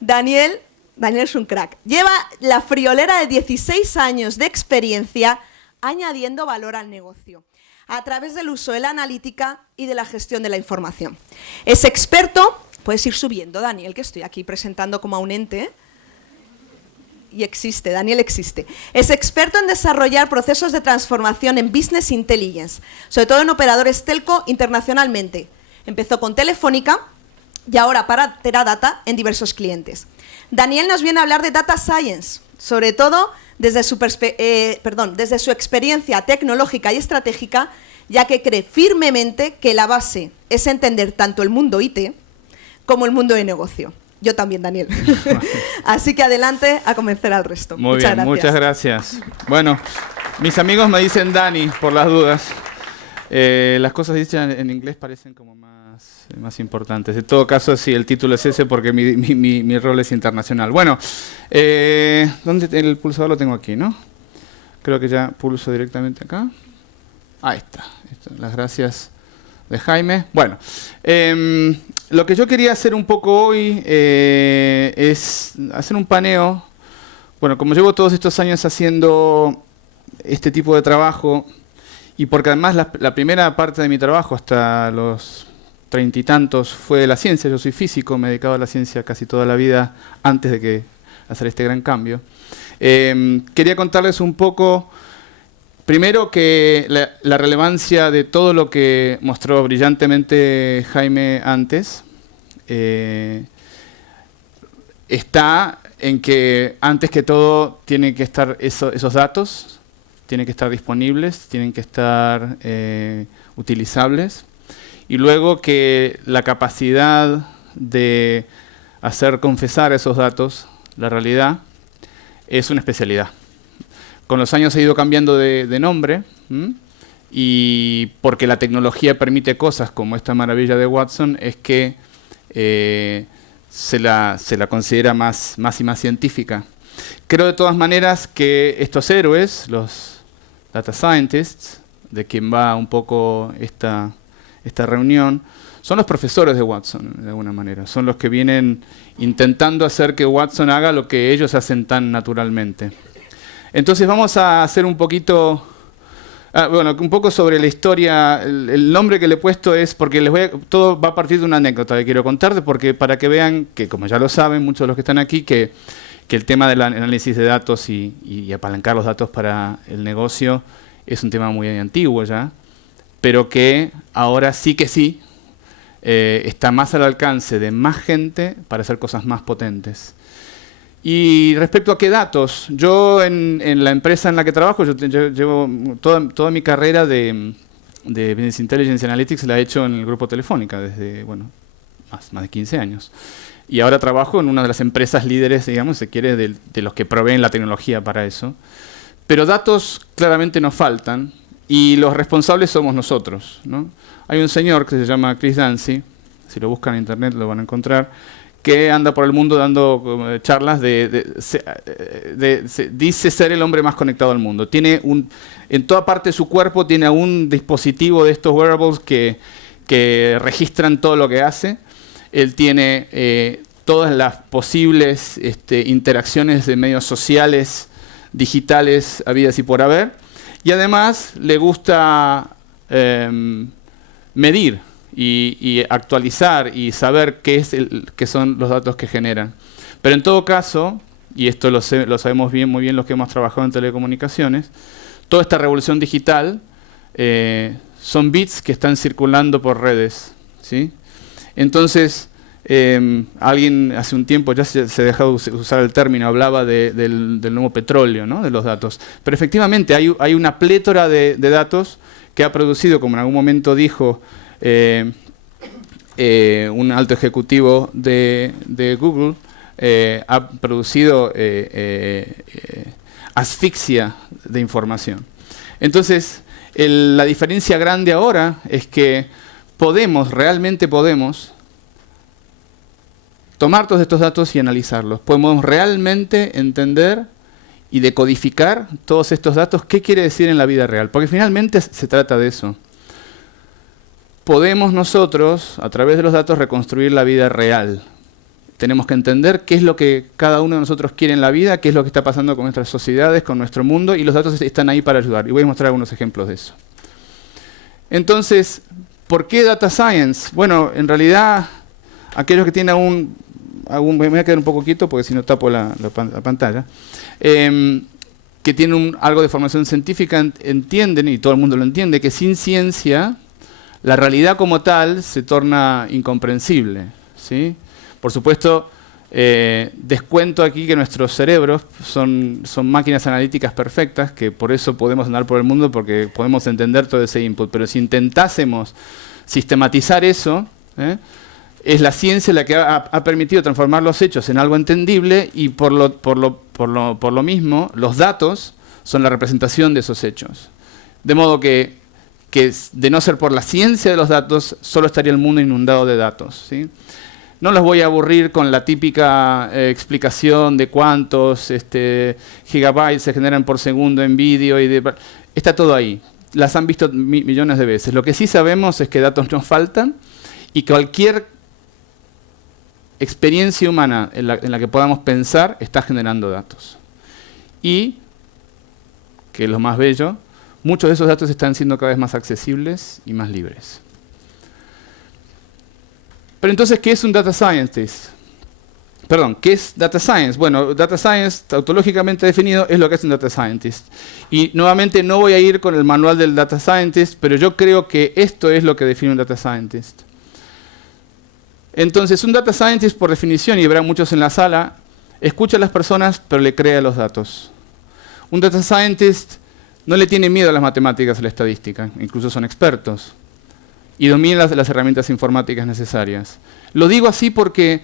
Daniel es un crack. Lleva la friolera de 16 años de experiencia añadiendo valor al negocio a través del uso de la analítica y de la gestión de la información. Es experto, puedes ir subiendo, Daniel, que estoy aquí presentando como a un ente, y existe, Daniel existe. Es experto en desarrollar procesos de transformación en Business Intelligence, sobre todo en operadores telco internacionalmente. Empezó con Telefónica y ahora para Teradata en diversos clientes. Daniel nos viene a hablar de Data Science, sobre todo desde su experiencia tecnológica y estratégica, ya que cree firmemente que la base es entender tanto el mundo IT como el mundo de negocio. Yo también, Daniel. Así que adelante a convencer al resto. Muy bien, muchas gracias. Bueno, mis amigos me dicen Dani, por las dudas. Las cosas dichas en inglés parecen como más importantes. En todo caso, sí, el título es ese porque mi rol es internacional. Bueno, ¿dónde el pulsador lo tengo aquí, no? Creo que ya pulso directamente acá. Ahí está. Las gracias de Jaime. Bueno, lo que yo quería hacer un poco hoy es hacer un paneo. Bueno, como llevo todos estos años haciendo este tipo de trabajo, y porque además la primera parte de mi trabajo hasta los 30 y tantos fue la ciencia. Yo soy físico, me he dedicado a la ciencia casi toda la vida antes de hacer este gran cambio. Quería contarles un poco, primero, que la relevancia de todo lo que mostró brillantemente Jaime antes está en que, antes que todo, tienen que estar esos datos, tienen que estar disponibles, tienen que estar utilizables, y luego que la capacidad de hacer confesar esos datos, la realidad, es una especialidad. Con los años ha ido cambiando de nombre, y porque la tecnología permite cosas como esta maravilla de Watson, es que se la considera más y más científica. Creo de todas maneras que estos héroes, los data scientists, de quien va un poco esta reunión, son los profesores de Watson, de alguna manera. Son los que vienen intentando hacer que Watson haga lo que ellos hacen tan naturalmente. Entonces vamos a hacer un poquito, un poco sobre la historia. El nombre que le he puesto es, porque todo va a partir de una anécdota que quiero contarte, porque para que vean que, como ya lo saben muchos de los que están aquí, que el tema del análisis de datos y apalancar los datos para el negocio es un tema muy antiguo ya, pero que ahora sí que sí está más al alcance de más gente para hacer cosas más potentes. Y respecto a qué datos, yo en la empresa en la que trabajo, yo llevo toda mi carrera de Business Intelligence y Analytics la he hecho en el grupo Telefónica desde, más de 15 años. Y ahora trabajo en una de las empresas líderes, digamos, si se quiere, de los que proveen la tecnología para eso. Pero datos claramente nos faltan, y los responsables somos nosotros, ¿no? Hay un señor que se llama Chris Dancy, si lo buscan en internet lo van a encontrar, que anda por el mundo dando charlas dice ser el hombre más conectado al mundo. Tiene en toda parte de su cuerpo tiene un dispositivo de estos wearables que registran todo lo que hace. Él tiene todas las posibles interacciones de medios sociales, digitales, habidas y por haber. Y además le gusta medir y actualizar y saber qué son los datos que generan. Pero en todo caso, y esto lo sabemos muy bien los que hemos trabajado en telecomunicaciones, toda esta revolución digital son bits que están circulando por redes, ¿sí? Entonces, alguien hace un tiempo ya se ha dejado de usar el término, hablaba del nuevo petróleo, ¿no? De los datos. Pero efectivamente hay una plétora de datos que ha producido, como en algún momento dijo un alto ejecutivo de Google, ha producido asfixia de información. Entonces, la diferencia grande ahora es que realmente podemos tomar todos estos datos y analizarlos. Podemos realmente entender y decodificar todos estos datos, qué quiere decir en la vida real. Porque finalmente se trata de eso. Podemos nosotros, a través de los datos, reconstruir la vida real. Tenemos que entender qué es lo que cada uno de nosotros quiere en la vida, qué es lo que está pasando con nuestras sociedades, con nuestro mundo, y los datos están ahí para ayudar. Y voy a mostrar algunos ejemplos de eso. Entonces, ¿por qué Data Science? Bueno, en realidad, aquellos que tienen me voy a quedar un poco quieto porque si no tapo la pantalla, que tienen algo de formación científica entienden, y todo el mundo lo entiende, que sin ciencia la realidad como tal se torna incomprensible, ¿sí? Por supuesto, descuento aquí que nuestros cerebros son máquinas analíticas perfectas, que por eso podemos andar por el mundo, porque podemos entender todo ese input. Pero si intentásemos sistematizar eso, es la ciencia la que ha permitido transformar los hechos en algo entendible, y por lo mismo, los datos son la representación de esos hechos. De modo que de no ser por la ciencia de los datos, solo estaría el mundo inundado de datos, ¿sí? No los voy a aburrir con la típica explicación de cuántos gigabytes se generan por segundo en vídeo. Está todo ahí. Las han visto millones de veces. Lo que sí sabemos es que datos nos faltan, y cualquier experiencia humana en la que podamos pensar está generando datos. Y, que es lo más bello, muchos de esos datos están siendo cada vez más accesibles y más libres. Pero entonces, ¿qué es un data scientist? Perdón, ¿qué es data science? Bueno, data science, tautológicamente definido, es lo que es un data scientist. Y nuevamente no voy a ir con el manual del data scientist, pero yo creo que esto es lo que define un data scientist. Entonces, un data scientist, por definición, y habrá muchos en la sala, escucha a las personas, pero le cree a los datos. Un data scientist no le tiene miedo a las matemáticas, a la estadística, incluso son expertos, y dominan las herramientas informáticas necesarias. Lo digo así porque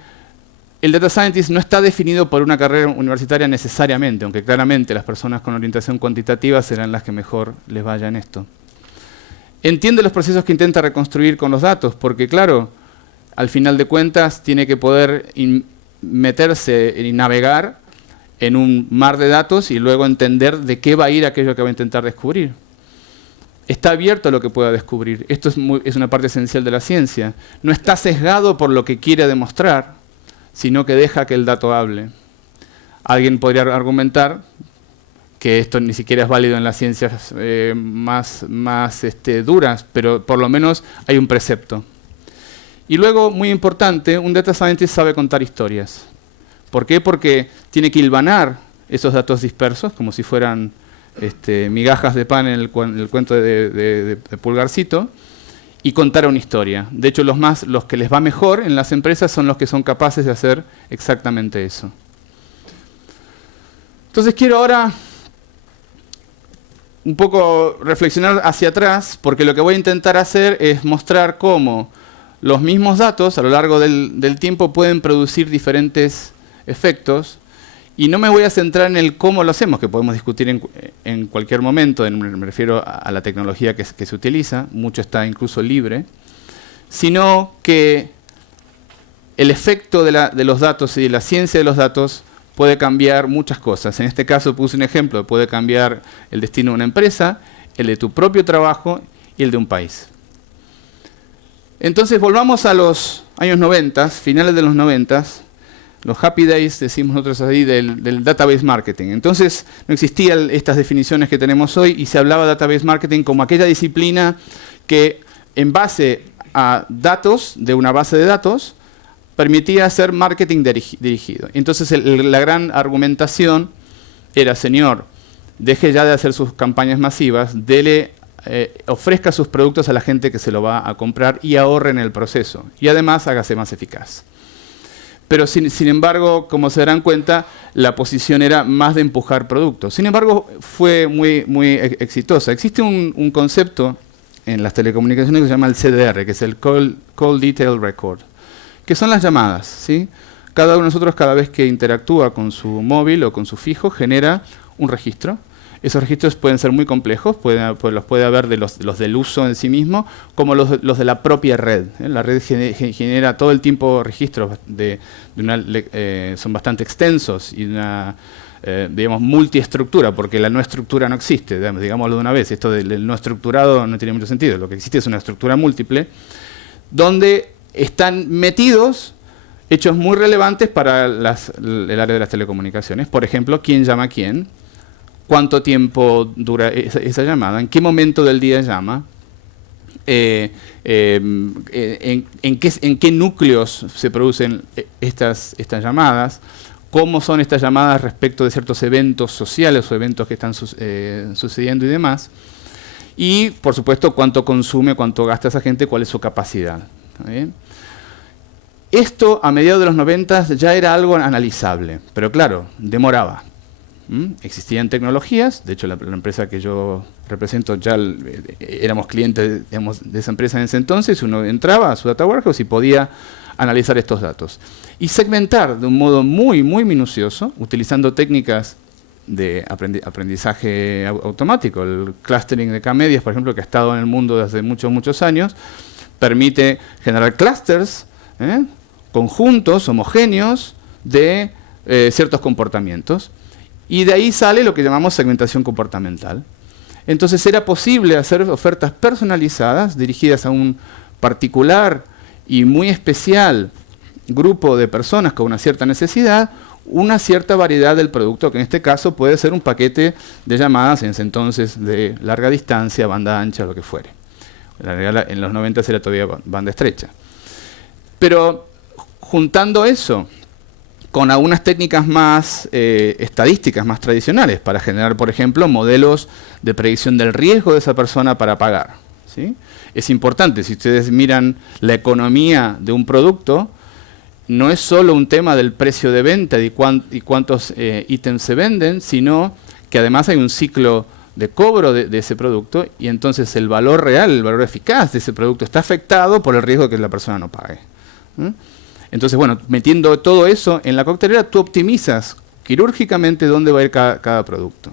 el data scientist no está definido por una carrera universitaria necesariamente, aunque claramente las personas con orientación cuantitativa serán las que mejor les vaya en esto. Entiende los procesos que intenta reconstruir con los datos, porque claro, al final de cuentas tiene que poder meterse y navegar en un mar de datos y luego entender de qué va a ir aquello que va a intentar descubrir. Está abierto a lo que pueda descubrir. Esto es una parte esencial de la ciencia. No está sesgado por lo que quiere demostrar, sino que deja que el dato hable. Alguien podría argumentar que esto ni siquiera es válido en las ciencias más duras, pero por lo menos hay un precepto. Y luego, muy importante, un data scientist sabe contar historias. ¿Por qué? Porque tiene que hilvanar esos datos dispersos, como si fueran migajas de pan en el cuento de Pulgarcito, y contar una historia. De hecho, los que les va mejor en las empresas son los que son capaces de hacer exactamente eso. Entonces quiero ahora un poco reflexionar hacia atrás, porque lo que voy a intentar hacer es mostrar cómo los mismos datos a lo largo del tiempo pueden producir diferentes efectos. Y no me voy a centrar en el cómo lo hacemos, que podemos discutir en cualquier momento, me refiero a la tecnología que se utiliza, mucho está incluso libre, sino que el efecto de los datos y de la ciencia de los datos puede cambiar muchas cosas. En este caso puse un ejemplo, puede cambiar el destino de una empresa, el de tu propio trabajo y el de un país. Entonces volvamos a los años 90, finales de los 90, los happy days, decimos nosotros ahí, del database marketing. Entonces no existían estas definiciones que tenemos hoy y se hablaba de database marketing como aquella disciplina que en base a datos, de una base de datos, permitía hacer marketing dirigido. Entonces la gran argumentación era, señor, deje ya de hacer sus campañas masivas, ofrezca sus productos a la gente que se lo va a comprar y ahorre en el proceso. Y además hágase más eficaz. Pero sin embargo, como se darán cuenta, la posición era más de empujar productos. Sin embargo, fue muy exitosa. Existe un concepto en las telecomunicaciones que se llama el CDR, que es el Call Detail Record, que son las llamadas, ¿sí? Cada uno de nosotros, cada vez que interactúa con su móvil o con su fijo, genera un registro. Esos registros pueden ser muy complejos, los puede haber de los del uso en sí mismo, como los de la propia red. La red genera todo el tiempo registros, son bastante extensos y digamos, multiestructura, porque la no estructura no existe, digámoslo de una vez. Esto del no estructurado no tiene mucho sentido. Lo que existe es una estructura múltiple, donde están metidos hechos muy relevantes para el área de las telecomunicaciones. Por ejemplo, quién llama a quién, cuánto tiempo dura esa llamada, en qué momento del día llama, en qué núcleos se producen estas llamadas, cómo son estas llamadas respecto de ciertos eventos sociales o eventos que están sucediendo y demás. Y, por supuesto, cuánto consume, cuánto gasta esa gente, cuál es su capacidad. ¿Está bien? Esto, a mediados de los 90, ya era algo analizable, pero claro, demoraba. Existían tecnologías, de hecho la empresa que yo represento ya éramos clientes, digamos, de esa empresa en ese entonces. Uno entraba a su data warehouse y podía analizar estos datos. Y segmentar de un modo muy, muy minucioso, utilizando técnicas de aprendizaje automático. El clustering de K-medias, por ejemplo, que ha estado en el mundo desde hace muchos, muchos años, permite generar clusters, conjuntos homogéneos de ciertos comportamientos. Y de ahí sale lo que llamamos segmentación comportamental. Entonces era posible hacer ofertas personalizadas dirigidas a un particular y muy especial grupo de personas con una cierta necesidad, una cierta variedad del producto, que en este caso puede ser un paquete de llamadas, en ese entonces de larga distancia, banda ancha, lo que fuere. En los 90 era todavía banda estrecha. Pero juntando eso con algunas técnicas más estadísticas, más tradicionales, para generar, por ejemplo, modelos de predicción del riesgo de esa persona para pagar, ¿sí? Es importante, si ustedes miran la economía de un producto, no es solo un tema del precio de venta y cuántos ítems se venden, sino que además hay un ciclo de cobro de ese producto, y entonces el valor real, el valor eficaz de ese producto está afectado por el riesgo de que la persona no pague. Entonces, bueno, metiendo todo eso en la coctelera, tú optimizas quirúrgicamente dónde va a ir cada producto.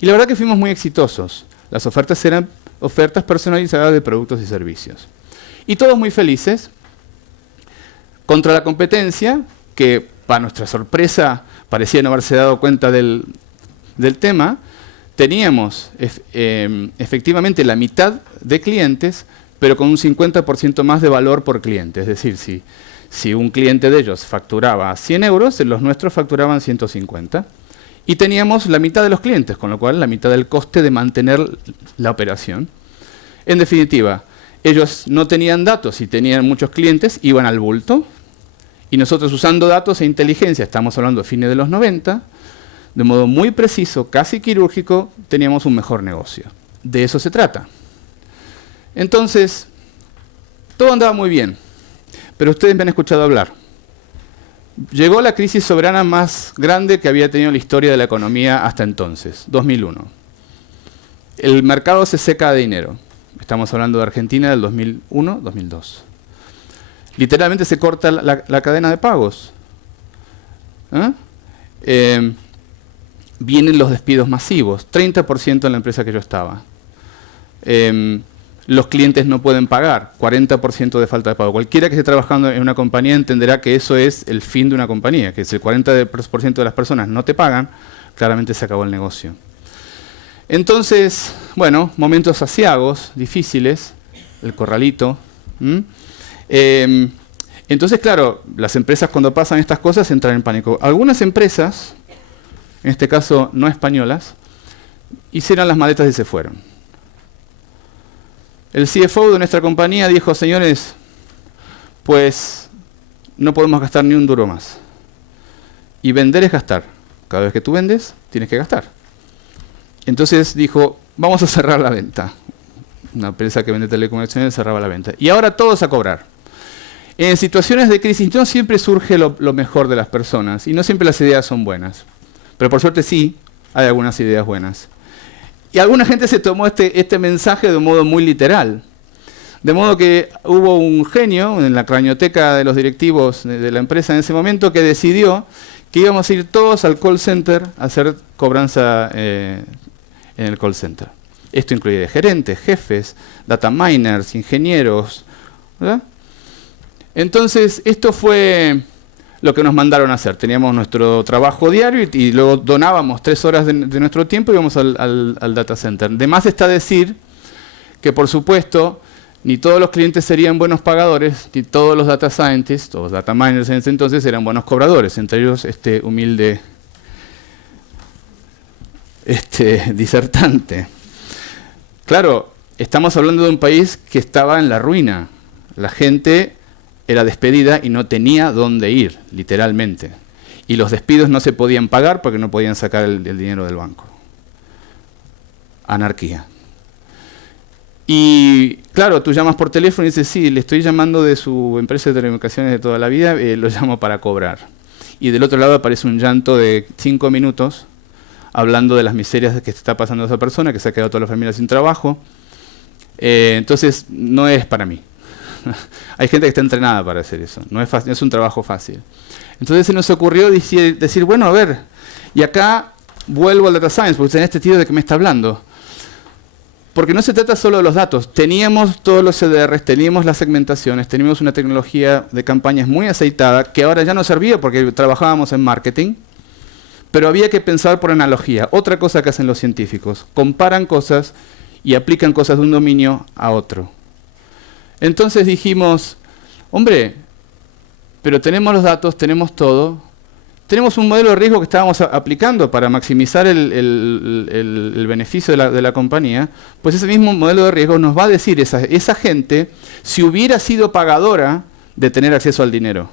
Y la verdad que fuimos muy exitosos. Las ofertas eran ofertas personalizadas de productos y servicios. Y todos muy felices, contra la competencia, que para nuestra sorpresa parecía no haberse dado cuenta del tema. Teníamos efectivamente la mitad de clientes, pero con un 50% más de valor por cliente. Es decir, si un cliente de ellos facturaba 100 euros, los nuestros facturaban 150. Y teníamos la mitad de los clientes, con lo cual la mitad del coste de mantener la operación. En definitiva, ellos no tenían datos y tenían muchos clientes, iban al bulto. Y nosotros, usando datos e inteligencia, estamos hablando de fines de los 90, de modo muy preciso, casi quirúrgico, teníamos un mejor negocio. De eso se trata. Entonces, todo andaba muy bien, pero ustedes me han escuchado hablar. Llegó la crisis soberana más grande que había tenido la historia de la economía hasta entonces, 2001. El mercado se seca de dinero. Estamos hablando de Argentina del 2001-2002. Literalmente se corta la cadena de pagos. Vienen los despidos masivos, 30% en la empresa que yo estaba. Los clientes no pueden pagar, 40% de falta de pago. Cualquiera que esté trabajando en una compañía entenderá que eso es el fin de una compañía, que si el 40% de las personas no te pagan, claramente se acabó el negocio. Entonces, bueno, momentos aciagos, difíciles, el corralito. Entonces, claro, las empresas cuando pasan estas cosas entran en pánico. Algunas empresas, en este caso no españolas, hicieron las maletas y se fueron. El CFO de nuestra compañía dijo: señores, pues no podemos gastar ni un duro más. Y vender es gastar. Cada vez que tú vendes, tienes que gastar. Entonces dijo: vamos a cerrar la venta. Una empresa que vende telecomunicaciones cerraba la venta. Y ahora todos a cobrar. En situaciones de crisis no siempre surge lo mejor de las personas y no siempre las ideas son buenas. Pero por suerte sí, hay algunas ideas buenas. Y alguna gente se tomó este mensaje de un modo muy literal. De modo que hubo un genio en la cranioteca de los directivos de la empresa en ese momento que decidió que íbamos a ir todos al call center a hacer cobranza en el call center. Esto incluye gerentes, jefes, data miners, ingenieros, ¿verdad? Entonces, esto fue lo que nos mandaron a hacer. Teníamos nuestro trabajo diario y luego donábamos 3 horas de nuestro tiempo y íbamos al data center. De más está decir que, por supuesto, ni todos los clientes serían buenos pagadores, ni todos los data scientists, o data miners en ese entonces, eran buenos cobradores, entre ellos este humilde disertante. Claro, estamos hablando de un país que estaba en la ruina. La gente era despedida y no tenía dónde ir, literalmente. Y los despidos no se podían pagar porque no podían sacar el dinero del banco. Anarquía. Y claro, tú llamas por teléfono y dices, sí, le estoy llamando de su empresa de telecomunicaciones de toda la vida, lo llamo para cobrar. Y del otro lado aparece un llanto de 5 minutos hablando de las miserias que está pasando a esa persona, que se ha quedado toda la familia sin trabajo. Entonces, no es para mí. Hay gente que está entrenada para hacer eso. No es fácil, es un trabajo fácil. Entonces se nos ocurrió decir, bueno, a ver, y acá vuelvo al data science, porque en este tío de que me está hablando. Porque no se trata solo de los datos. Teníamos todos los CDRs, teníamos las segmentaciones, teníamos una tecnología de campañas muy aceitada, que ahora ya no servía porque trabajábamos en marketing, pero había que pensar por analogía. Otra cosa que hacen los científicos, comparan cosas y aplican cosas de un dominio a otro. Entonces dijimos, hombre, pero tenemos los datos, tenemos todo, tenemos un modelo de riesgo que estábamos aplicando para maximizar el beneficio de la compañía, pues ese mismo modelo de riesgo nos va a decir esa gente si hubiera sido pagadora de tener acceso al dinero.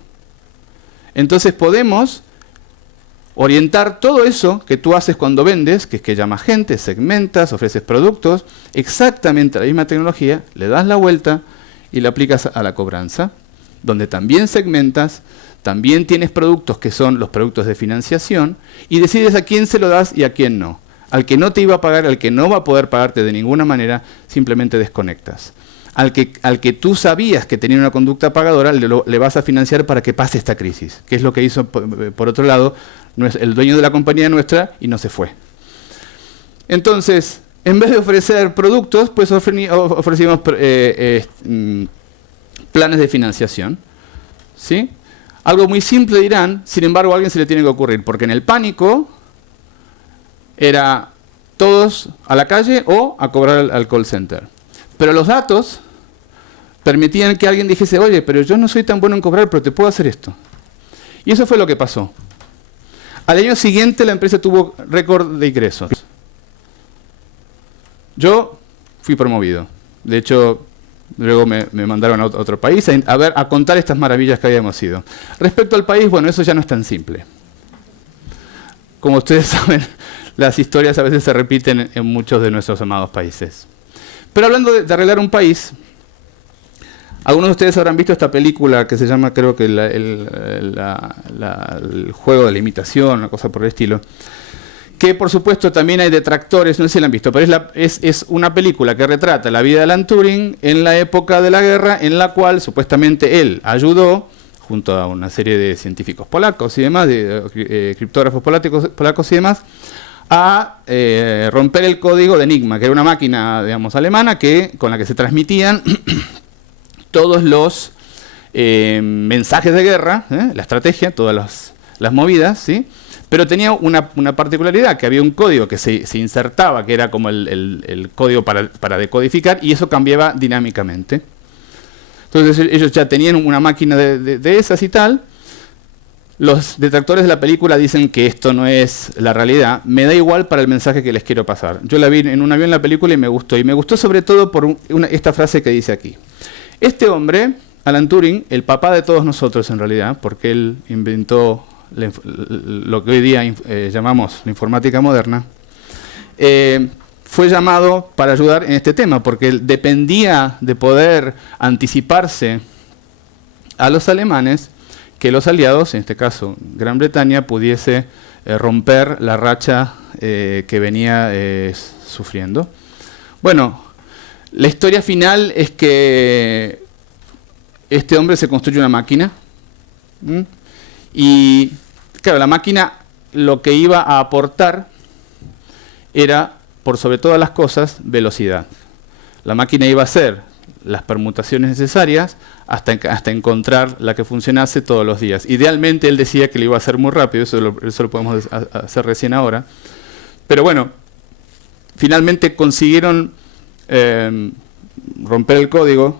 Entonces podemos orientar todo eso que tú haces cuando vendes, que es que llamas gente, segmentas, ofreces productos, exactamente la misma tecnología, le das la vuelta y la aplicas a la cobranza, donde también segmentas, también tienes productos que son los productos de financiación y decides a quién se lo das y a quién no. Al que no te iba a pagar, al que no va a poder pagarte de ninguna manera, simplemente desconectas. Al que tú sabías que tenía una conducta pagadora, le vas a financiar para que pase esta crisis, que es lo que hizo, por otro lado, el dueño de la compañía nuestra y no se fue. Entonces, en vez de ofrecer productos, pues ofrecimos planes de financiación. ¿Sí? Algo muy simple dirán, sin embargo a alguien se le tiene que ocurrir, porque en el pánico era todos a la calle o a cobrar al call center. Pero los datos permitían que alguien dijese, oye, pero yo no soy tan bueno en cobrar, pero te puedo hacer esto. Y eso fue lo que pasó. Al año siguiente la empresa tuvo récord de ingresos. Yo fui promovido. De hecho, luego me mandaron a otro país a contar estas maravillas que habíamos sido. Respecto al país, bueno, eso ya no es tan simple. Como ustedes saben, las historias a veces se repiten en muchos de nuestros amados países. Pero hablando de arreglar un país, algunos de ustedes habrán visto esta película que se llama, creo que el juego de la imitación, una cosa por el estilo, que por supuesto también hay detractores, no sé si la han visto, pero es una película que retrata la vida de Alan Turing en la época de la guerra, en la cual supuestamente él ayudó, junto a una serie de científicos polacos y demás, de criptógrafos polacos y demás, a romper el código de Enigma, que era una máquina, digamos, alemana con la que se transmitían todos los mensajes de guerra, la estrategia, todas las movidas, ¿sí? Pero tenía una particularidad, que había un código que se insertaba, que era como el código para decodificar, y eso cambiaba dinámicamente. Entonces ellos ya tenían una máquina de esas y tal. Los detractores de la película dicen que esto no es la realidad. Me da igual para el mensaje que les quiero pasar. Yo la vi en un avión la película y me gustó. Y me gustó sobre todo por esta frase que dice aquí. Este hombre, Alan Turing, el papá de todos nosotros en realidad, porque él inventó lo que hoy día llamamos la informática moderna, fue llamado para ayudar en este tema, porque él dependía de poder anticiparse a los alemanes que los aliados, en este caso Gran Bretaña, pudiese romper la racha que venía sufriendo. Bueno, la historia final es que este hombre se construye una máquina. Y claro, la máquina lo que iba a aportar era, por sobre todas las cosas, velocidad. La máquina iba a hacer las permutaciones necesarias hasta encontrar la que funcionase todos los días. Idealmente él decía que lo iba a hacer muy rápido, eso lo podemos hacer recién ahora. Pero bueno, finalmente consiguieron romper el código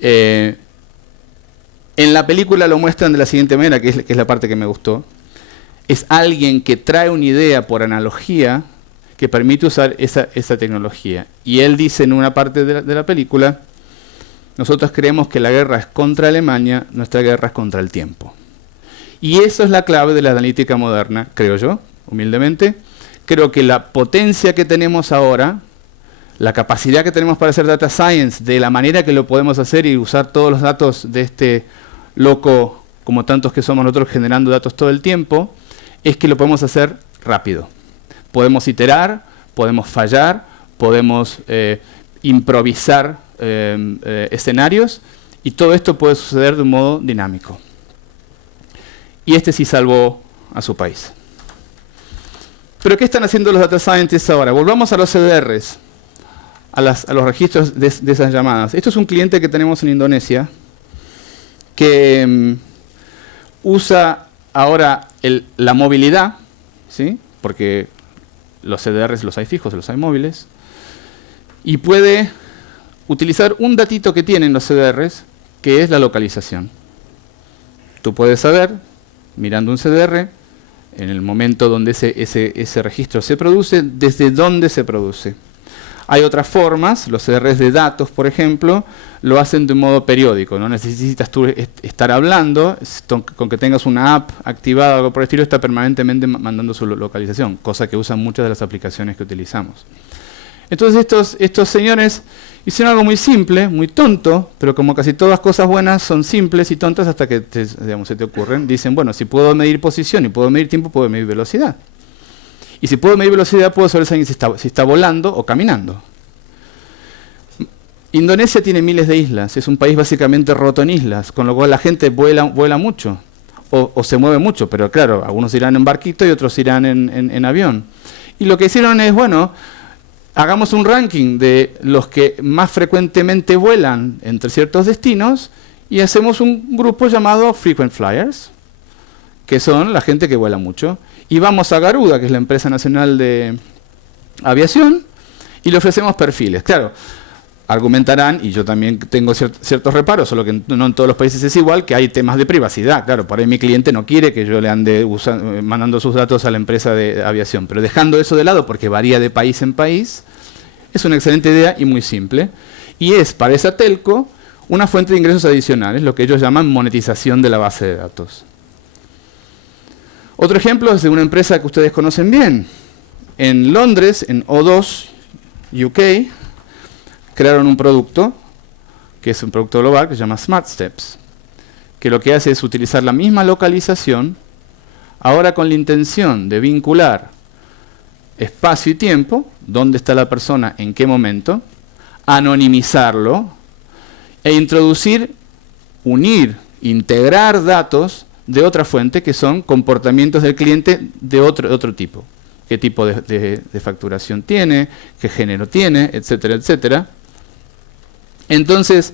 En la película lo muestran de la siguiente manera, que es la parte que me gustó. Es alguien que trae una idea por analogía que permite usar esa tecnología. Y él dice en una parte de la película, nosotros creemos que la guerra es contra Alemania, nuestra guerra es contra el tiempo. Y eso es la clave de la analítica moderna, creo yo, humildemente. Creo que la potencia que tenemos ahora, la capacidad que tenemos para hacer data science, de la manera que lo podemos hacer y usar todos los datos de este loco, como tantos que somos nosotros generando datos todo el tiempo, es que lo podemos hacer rápido. Podemos iterar, podemos fallar, podemos improvisar escenarios, y todo esto puede suceder de un modo dinámico. Y este sí salvó a su país. ¿Pero qué están haciendo los data scientists ahora? Volvamos a los CDRs, a los registros de esas llamadas. Esto es un cliente que tenemos en Indonesia que usa ahora la movilidad, ¿sí? Porque los CDRs los hay fijos, los hay móviles, y puede utilizar un datito que tienen los CDRs, que es la localización. Tú puedes saber, mirando un CDR, en el momento donde ese registro se produce, desde dónde se produce. Hay otras formas, los CDRs de datos, por ejemplo, lo hacen de un modo periódico. No necesitas tú estar hablando, con que tengas una app activada o algo por el estilo, está permanentemente mandando su localización, cosa que usan muchas de las aplicaciones que utilizamos. Entonces estos señores hicieron algo muy simple, muy tonto, pero como casi todas cosas buenas son simples y tontas hasta que se te ocurren. Dicen, bueno, si puedo medir posición y puedo medir tiempo, puedo medir velocidad. Y si puedo medir velocidad, puedo saber si está volando o caminando. Indonesia tiene miles de islas, es un país básicamente roto en islas, con lo cual la gente vuela mucho, o se mueve mucho, pero claro, algunos irán en barquito y otros irán en avión. Y lo que hicieron es, bueno, hagamos un ranking de los que más frecuentemente vuelan entre ciertos destinos y hacemos un grupo llamado Frequent Flyers, que son la gente que vuela mucho. Y vamos a Garuda, que es la empresa nacional de aviación, y le ofrecemos perfiles. Claro, argumentarán, y yo también tengo ciertos reparos, solo que no en todos los países es igual, que hay temas de privacidad. Claro, por ahí mi cliente no quiere que yo le ande mandando sus datos a la empresa de aviación. Pero dejando eso de lado, porque varía de país en país, es una excelente idea y muy simple. Y es, para esa telco, una fuente de ingresos adicionales, lo que ellos llaman monetización de la base de datos. Otro ejemplo es de una empresa que ustedes conocen bien. En Londres, en O2, UK, crearon un producto, que es un producto global, que se llama Smart Steps, que lo que hace es utilizar la misma localización, ahora con la intención de vincular espacio y tiempo, dónde está la persona, en qué momento, anonimizarlo, e introducir, unir, integrar datos de otra fuente, que son comportamientos del cliente de otro tipo. Qué tipo de facturación tiene, qué género tiene, etcétera, etcétera. Entonces,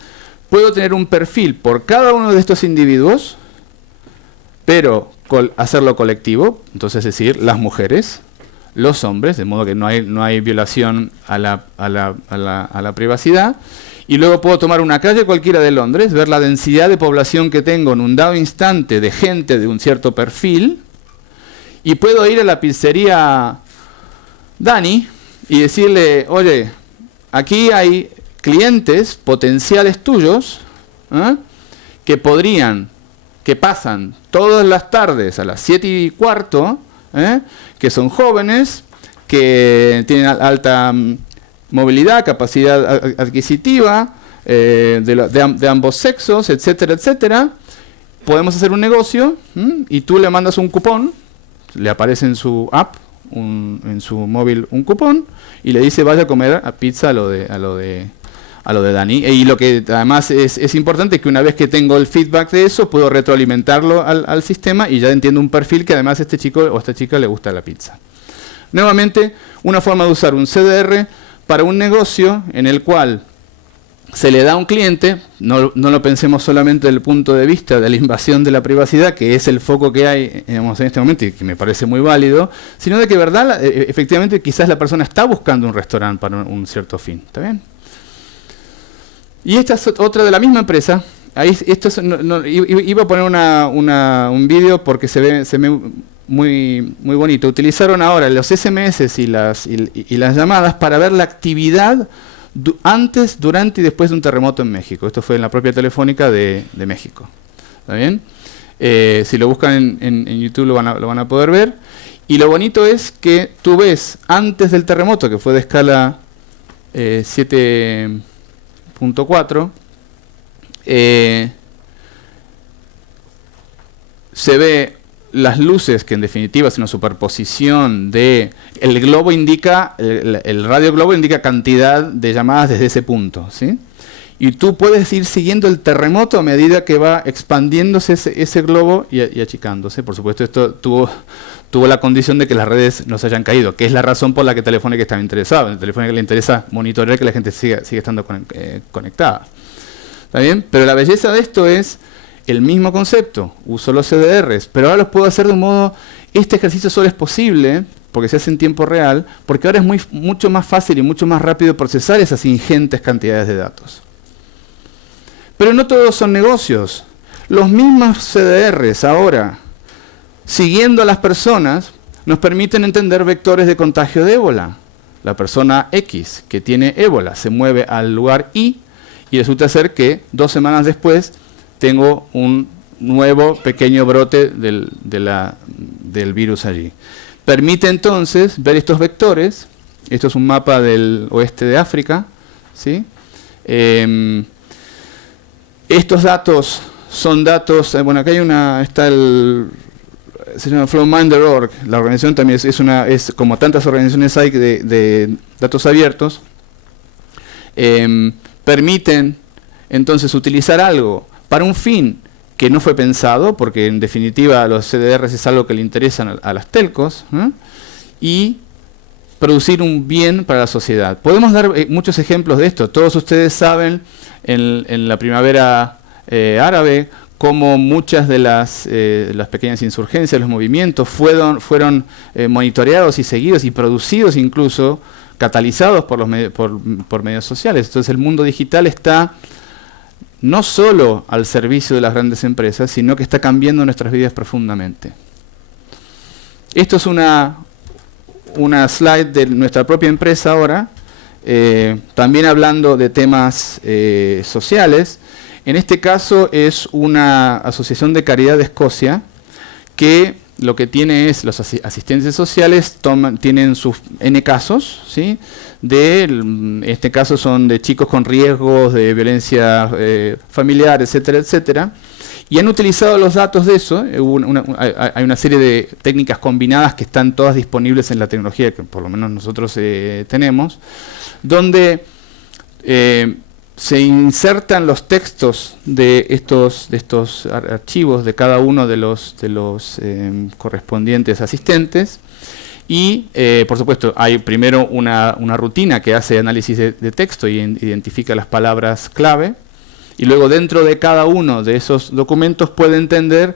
puedo tener un perfil por cada uno de estos individuos, pero hacerlo colectivo, entonces es decir, las mujeres, los hombres, de modo que no hay violación a la privacidad. Y luego puedo tomar una calle cualquiera de Londres, ver la densidad de población que tengo en un dado instante de gente de un cierto perfil, y puedo ir a la pizzería Dani y decirle, oye, aquí hay clientes potenciales tuyos que pasan todas las tardes a las 7:15, que son jóvenes, que tienen alta movilidad, capacidad adquisitiva, de ambos sexos, etcétera, etcétera. Podemos hacer un negocio y tú le mandas un cupón, le aparece en su app, en su móvil un cupón, y le dice vaya a comer a pizza a lo de Dani. Y lo que además es importante es que una vez que tengo el feedback de eso, puedo retroalimentarlo al sistema y ya entiendo un perfil que además a este chico o a esta chica le gusta la pizza. Nuevamente, una forma de usar un CDR para un negocio en el cual se le da a un cliente, no lo pensemos solamente desde el punto de vista de la invasión de la privacidad, que es el foco que hay en este momento y que me parece muy válido, sino de que verdad, efectivamente quizás la persona está buscando un restaurante para un cierto fin. ¿Está bien? Y esta es otra de la misma empresa. Ahí, esto es, iba a poner un vídeo porque se ve muy bonito. Utilizaron ahora los SMS y las llamadas para ver la actividad antes, durante y después de un terremoto en México. Esto fue en la propia Telefónica de México. ¿Está bien? Si lo buscan en YouTube lo van a poder ver. Y lo bonito es que tú ves antes del terremoto, que fue de escala 7.4, se ve las luces, que en definitiva es una superposición de... El globo indica, el radio globo indica cantidad de llamadas desde ese punto, ¿sí? Y tú puedes ir siguiendo el terremoto a medida que va expandiéndose ese globo y achicándose. Por supuesto, esto tuvo la condición de que las redes no se hayan caído, que es la razón por la que Telefónica estaba interesado. A Telefónica le interesa monitorear que la gente siga estando conectada. ¿Está bien? Pero la belleza de esto es el mismo concepto. Uso los CDRs, pero ahora los puedo hacer de un modo... Este ejercicio solo es posible porque se hace en tiempo real, porque ahora es mucho más fácil y mucho más rápido procesar esas ingentes cantidades de datos. Pero no todos son negocios. Los mismos CDRs ahora, siguiendo a las personas, nos permiten entender vectores de contagio de ébola. La persona X que tiene ébola se mueve al lugar Y y resulta ser que 2 semanas después tengo un nuevo pequeño brote del virus allí. Permite entonces ver estos vectores. Esto es un mapa del oeste de África, ¿sí? Estos datos son datos, bueno, acá está se llama Flowminder.org, la organización también es como tantas organizaciones hay de datos abiertos, permiten entonces utilizar algo para un fin que no fue pensado, porque en definitiva los CDRs es algo que le interesan a las telcos, y producir un bien para la sociedad. Podemos dar muchos ejemplos de esto. Todos ustedes saben en la primavera árabe cómo muchas de las pequeñas insurgencias, los movimientos fueron monitoreados y seguidos y producidos incluso, catalizados por medios sociales. Entonces el mundo digital está no solo al servicio de las grandes empresas, sino que está cambiando nuestras vidas profundamente. Esto es una slide de nuestra propia empresa ahora, también hablando de temas sociales. En este caso es una asociación de caridad de Escocia que lo que tiene es los asistentes sociales tienen sus N casos, ¿sí? En este caso son de chicos con riesgos de violencia familiar, etcétera, etcétera. Y han utilizado los datos de eso. Hay una serie de técnicas combinadas que están todas disponibles en la tecnología que por lo menos nosotros tenemos, donde se insertan los textos de estos archivos de cada uno de los correspondientes asistentes. Y, por supuesto, hay primero una rutina que hace análisis de texto y identifica las palabras clave. Y luego dentro de cada uno de esos documentos puede entender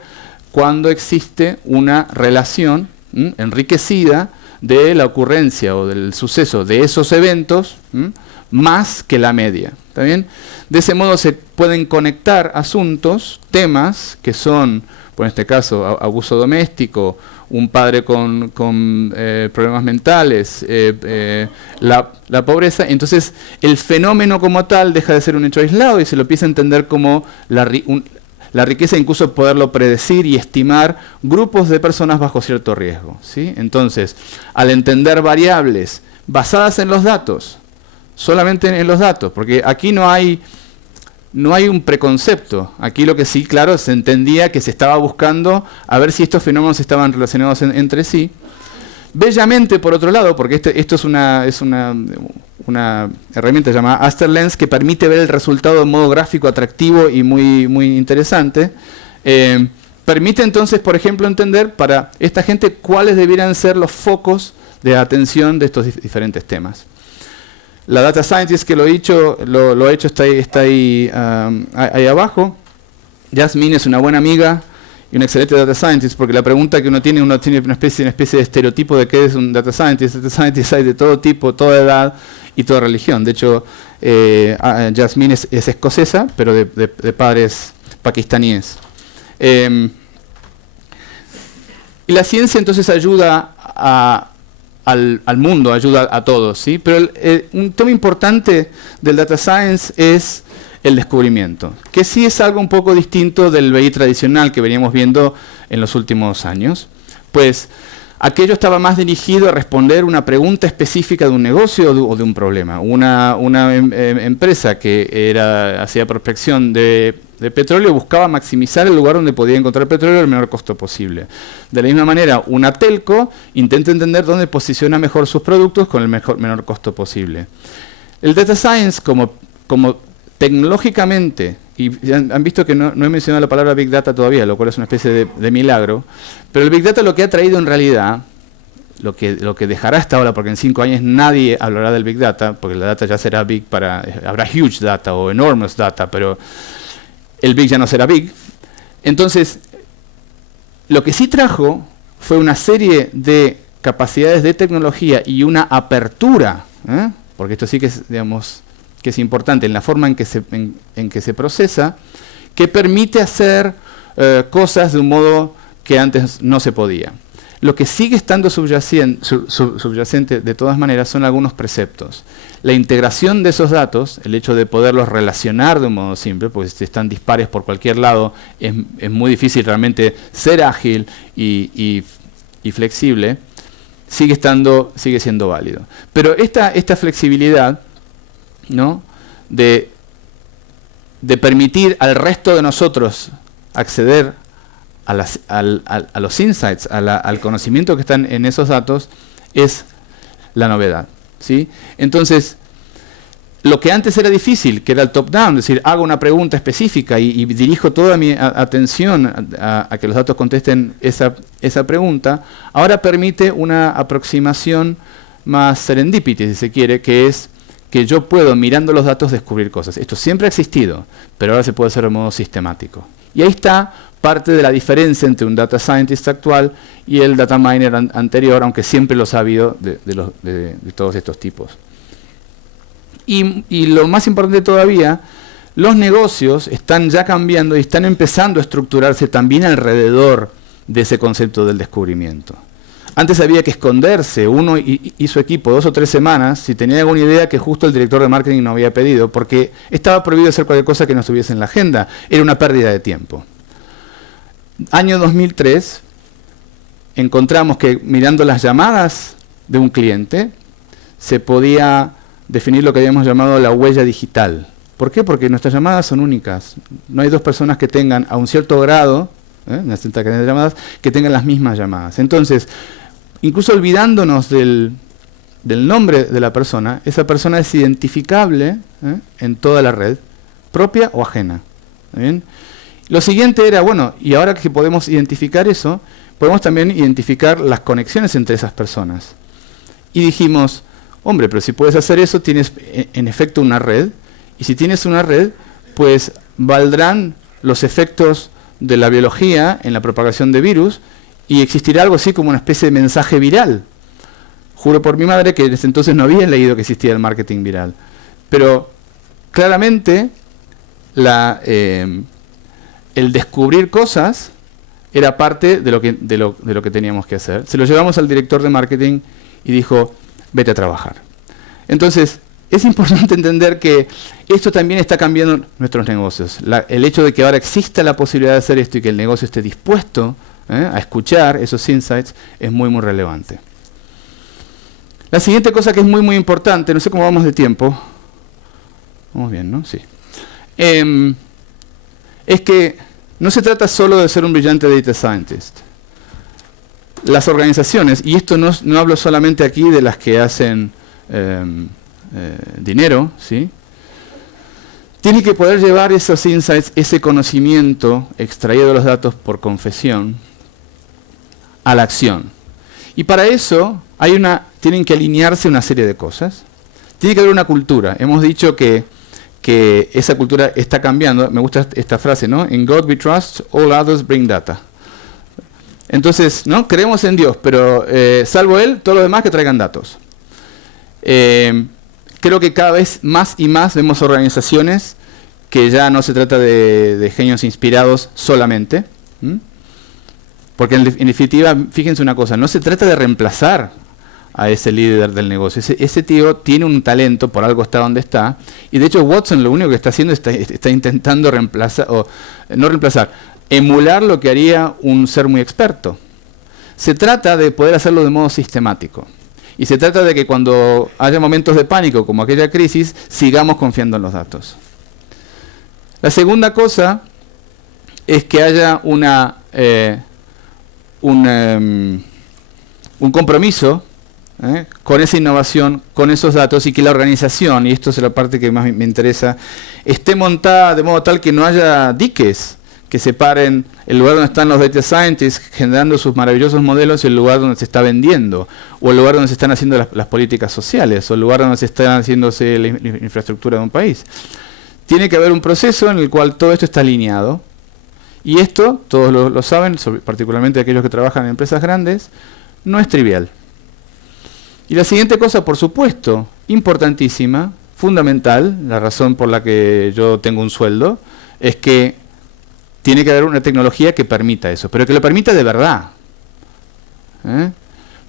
cuando existe una relación enriquecida de la ocurrencia o del suceso de esos eventos más que la media. ¿Está bien? De ese modo se pueden conectar asuntos, temas que son, por este caso, abuso doméstico, un padre con problemas mentales, la pobreza. Entonces el fenómeno como tal deja de ser un hecho aislado y se lo empieza a entender como la riqueza, incluso poderlo predecir y estimar grupos de personas bajo cierto riesgo, ¿sí? Entonces, al entender variables basadas en los datos, solamente en los datos, porque aquí no hay un preconcepto. Aquí lo que sí, claro, se entendía que se estaba buscando a ver si estos fenómenos estaban relacionados entre sí. Bellamente, por otro lado, porque esto es una herramienta llamada Asterlens que permite ver el resultado de modo gráfico, atractivo y muy interesante. Permite entonces, por ejemplo, entender para esta gente cuáles debieran ser los focos de atención de estos diferentes temas. La Data Scientist que lo ha hecho está ahí abajo. Yasmine es una buena amiga y un excelente data scientist, porque la pregunta que uno tiene una especie de estereotipo de qué es un data scientist. Data scientist hay de todo tipo, toda edad y toda religión. De hecho, Jasmine es escocesa, pero de padres pakistaníes. Y la ciencia entonces ayuda al mundo, ayuda a todos, ¿sí? Pero un tema importante del data science es el descubrimiento, que sí es algo un poco distinto del BI tradicional que veníamos viendo en los últimos años. Pues aquello estaba más dirigido a responder una pregunta específica de un negocio o de un problema. Una empresa que hacía prospección de petróleo buscaba maximizar el lugar donde podía encontrar petróleo al menor costo posible. De la misma manera, una telco intenta entender dónde posiciona mejor sus productos con el menor costo posible. El data science como tecnológicamente, y han visto que no he mencionado la palabra Big Data todavía, lo cual es una especie de milagro, pero el Big Data lo que ha traído en realidad, lo que dejará hasta ahora, porque en 5 años nadie hablará del Big Data, porque la data ya será big habrá huge data o enormous data, pero el big ya no será big. Entonces, lo que sí trajo fue una serie de capacidades de tecnología y una apertura, porque esto sí que es, digamos, que es importante en la forma en que se procesa, que permite hacer cosas de un modo que antes no se podía. Lo que sigue estando subyacente de todas maneras son algunos preceptos. La integración de esos datos, el hecho de poderlos relacionar de un modo simple, porque si están dispares por cualquier lado, es muy difícil realmente ser ágil y flexible, sigue siendo válido. Pero esta flexibilidad, ¿no?, de permitir al resto de nosotros acceder a los insights, al conocimiento que están en esos datos, es la novedad, ¿sí? Entonces, lo que antes era difícil, que era el top-down, es decir, hago una pregunta específica y dirijo toda mi atención a que los datos contesten esa pregunta, ahora permite una aproximación más serendipity, si se quiere, que es que yo puedo, mirando los datos, descubrir cosas. Esto siempre ha existido, pero ahora se puede hacer de modo sistemático. Y ahí está parte de la diferencia entre un data scientist actual y el data miner anterior, aunque siempre los ha habido de todos estos tipos. Y lo más importante todavía, los negocios están ya cambiando y están empezando a estructurarse también alrededor de ese concepto del descubrimiento. Antes había que esconderse uno y su equipo 2 o 3 semanas si tenía alguna idea que justo el director de marketing no había pedido, porque estaba prohibido hacer cualquier cosa que no estuviese en la agenda. Era una pérdida de tiempo. Año 2003, encontramos que mirando las llamadas de un cliente, se podía definir lo que habíamos llamado la huella digital. ¿Por qué? Porque nuestras llamadas son únicas. No hay 2 personas que tengan a un cierto grado, una cierta cadena de llamadas, que tengan las mismas llamadas. Entonces, incluso olvidándonos del nombre de la persona, esa persona es identificable en toda la red, propia o ajena. ¿Está bien? Lo siguiente era, bueno, y ahora que podemos identificar eso, podemos también identificar las conexiones entre esas personas. Y dijimos, hombre, pero si puedes hacer eso, tienes en efecto una red, y si tienes una red, pues valdrán los efectos de la biología en la propagación de virus, y existirá algo así como una especie de mensaje viral. Juro por mi madre que desde entonces no había leído que existía el marketing viral. Pero claramente el descubrir cosas era parte de lo que teníamos que hacer. Se lo llevamos al director de marketing y dijo, vete a trabajar. Entonces, es importante entender que esto también está cambiando nuestros negocios. El hecho de que ahora exista la posibilidad de hacer esto y que el negocio esté dispuesto a escuchar esos insights es muy, muy relevante. La siguiente cosa que es muy, muy importante, no sé cómo vamos de tiempo. Vamos bien, ¿no? Sí. Es que no se trata solo de ser un brillante data scientist. Las organizaciones, y esto no hablo solamente aquí de las que hacen dinero, ¿sí?, tienen que poder llevar esos insights, ese conocimiento extraído de los datos por confesión, a la acción. Y para eso tienen que alinearse una serie de cosas. Tiene que haber una cultura. Hemos dicho que esa cultura está cambiando. Me gusta esta frase, ¿no? In God we trust, all others bring data. Entonces, ¿no? Creemos en Dios, pero salvo Él, todo lo demás que traigan datos. Creo que cada vez más y más vemos organizaciones que ya no se trata de genios inspirados solamente. Porque en definitiva, fíjense una cosa, no se trata de reemplazar a ese líder del negocio. Ese tío tiene un talento, por algo está donde está, y de hecho Watson lo único que está haciendo está intentando reemplazar, o no reemplazar, emular lo que haría un ser muy experto. Se trata de poder hacerlo de modo sistemático. Y se trata de que cuando haya momentos de pánico, como aquella crisis, sigamos confiando en los datos. La segunda cosa es que haya un compromiso con esa innovación, con esos datos, y que la organización, y esto es la parte que más me interesa, esté montada de modo tal que no haya diques que separen el lugar donde están los data scientists generando sus maravillosos modelos y el lugar donde se está vendiendo, o el lugar donde se están haciendo las políticas sociales, o el lugar donde se está haciéndose la infraestructura de un país. Tiene que haber un proceso en el cual todo esto está alineado, y esto, todos lo saben, particularmente aquellos que trabajan en empresas grandes, no es trivial. Y la siguiente cosa, por supuesto, importantísima, fundamental, la razón por la que yo tengo un sueldo, es que tiene que haber una tecnología que permita eso, pero que lo permita de verdad.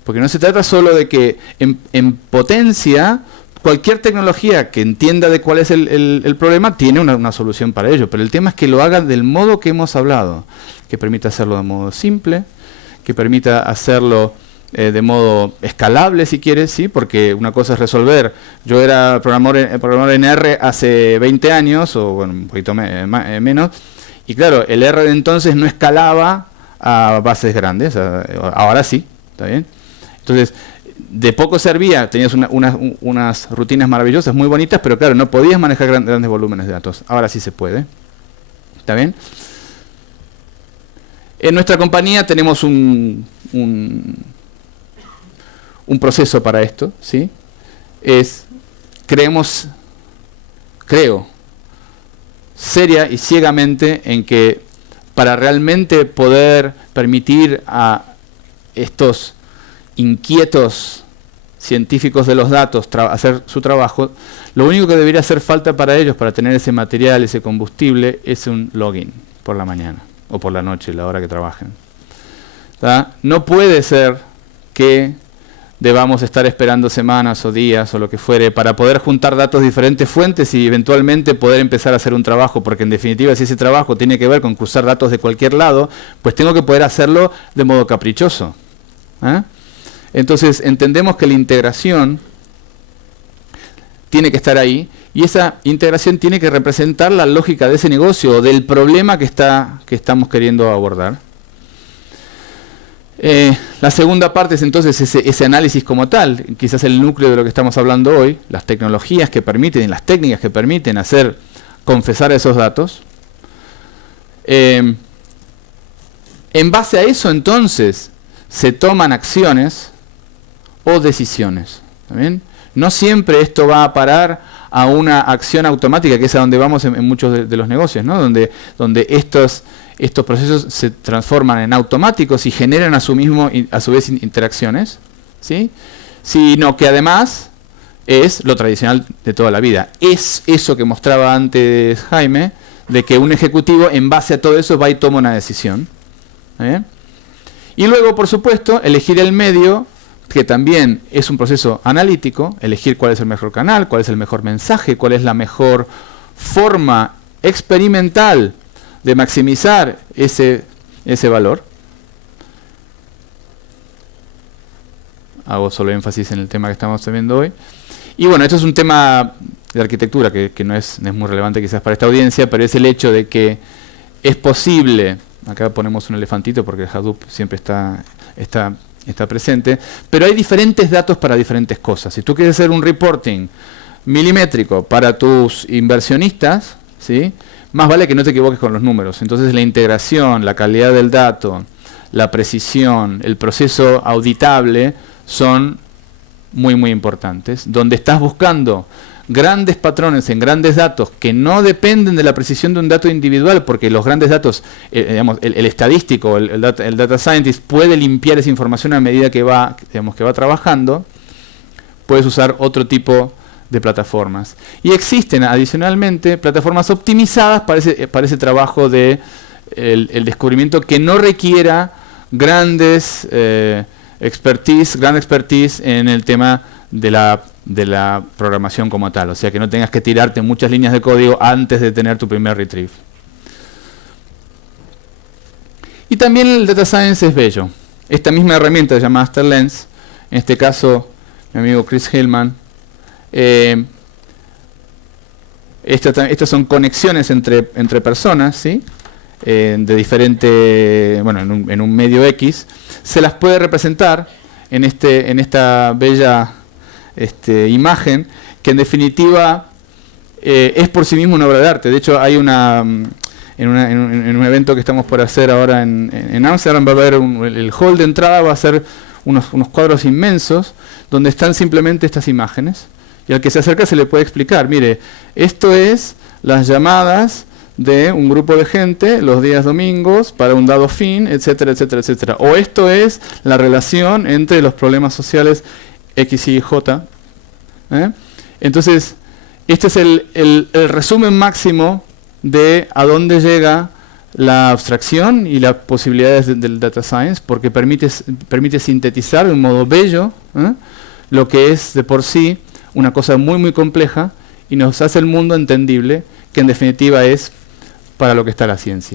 Porque no se trata solo de que en potencia, cualquier tecnología que entienda de cuál es el problema tiene una solución para ello, pero el tema es que lo haga del modo que hemos hablado, que permita hacerlo de modo simple, que permita hacerlo de modo escalable, si quieres, ¿sí? Porque una cosa es resolver. Yo era programador en R hace 20 años, o bueno, un poquito menos, y claro, el R de entonces no escalaba a bases grandes, ahora sí, ¿está bien? Entonces, de poco servía, tenías unas rutinas maravillosas, muy bonitas, pero claro, no podías manejar grandes volúmenes de datos. Ahora sí se puede, ¿está bien? En nuestra compañía tenemos un proceso para esto, ¿sí? Creo seria y ciegamente en que para realmente poder permitir a estos inquietos científicos de los datos hacer su trabajo, lo único que debería hacer falta para ellos, para tener ese material, ese combustible, es un login por la mañana o por la noche, la hora que trabajen. ¿Tá? No puede ser que debamos estar esperando semanas o días o lo que fuere para poder juntar datos de diferentes fuentes y eventualmente poder empezar a hacer un trabajo, porque en definitiva si ese trabajo tiene que ver con cruzar datos de cualquier lado, pues tengo que poder hacerlo de modo caprichoso. Entonces entendemos que la integración tiene que estar ahí, y esa integración tiene que representar la lógica de ese negocio o del problema que estamos queriendo abordar. La segunda parte es entonces ese análisis como tal, quizás el núcleo de lo que estamos hablando hoy, las tecnologías que permiten, las técnicas que permiten confesar esos datos. En base a eso entonces se toman acciones o decisiones. ¿Está bien? No siempre esto va a parar a una acción automática, que es a donde vamos en muchos de los negocios, ¿no? Donde estos procesos se transforman en automáticos y generan a su vez interacciones, ¿sí? Sino que además es lo tradicional de toda la vida. Es eso que mostraba antes Jaime, de que un ejecutivo en base a todo eso va y toma una decisión. ¿Está bien? Y luego, por supuesto, elegir el medio, que también es un proceso analítico, elegir cuál es el mejor canal, cuál es el mejor mensaje, cuál es la mejor forma experimental de maximizar ese valor. Hago solo énfasis en el tema que estamos viendo hoy. Y bueno, esto es un tema de arquitectura que no es muy relevante quizás para esta audiencia, pero es el hecho de que es posible, acá ponemos un elefantito porque Hadoop siempre está presente, pero hay diferentes datos para diferentes cosas. Si tú quieres hacer un reporting milimétrico para tus inversionistas, ¿sí?, más vale que no te equivoques con los números. Entonces la integración, la calidad del dato, la precisión, el proceso auditable son muy muy importantes. Donde estás buscando grandes patrones en grandes datos que no dependen de la precisión de un dato individual, porque los grandes datos, digamos, el estadístico, el data scientist puede limpiar esa información a medida que va, digamos, que va trabajando, puedes usar otro tipo de plataformas. Y existen adicionalmente plataformas optimizadas para ese trabajo de el descubrimiento que no requiera grandes expertise en el tema de la programación como tal, o sea que no tengas que tirarte muchas líneas de código antes de tener tu primer retrieve. Y también el data science es bello. Esta misma herramienta llamada StarLens, en este caso mi amigo Chris Hillman, estas son conexiones entre personas, ¿sí? De diferente, bueno, en un medio X, se las puede representar en esta bella imagen, que en definitiva es por sí mismo una obra de arte. De hecho, hay en un evento que estamos por hacer ahora en Amsterdam, va a haber el hall de entrada, va a ser unos cuadros inmensos donde están simplemente estas imágenes, y al que se acerca se le puede explicar, mire, esto es las llamadas de un grupo de gente los días domingos para un dado fin, etcétera, etcétera, etcétera. O esto es la relación entre los problemas sociales X, Y, J. Entonces, este es el resumen máximo de a dónde llega la abstracción y las posibilidades del data science, porque permite sintetizar de un modo bello lo que es de por sí una cosa muy muy compleja, y nos hace el mundo entendible, que en definitiva es para lo que está la ciencia.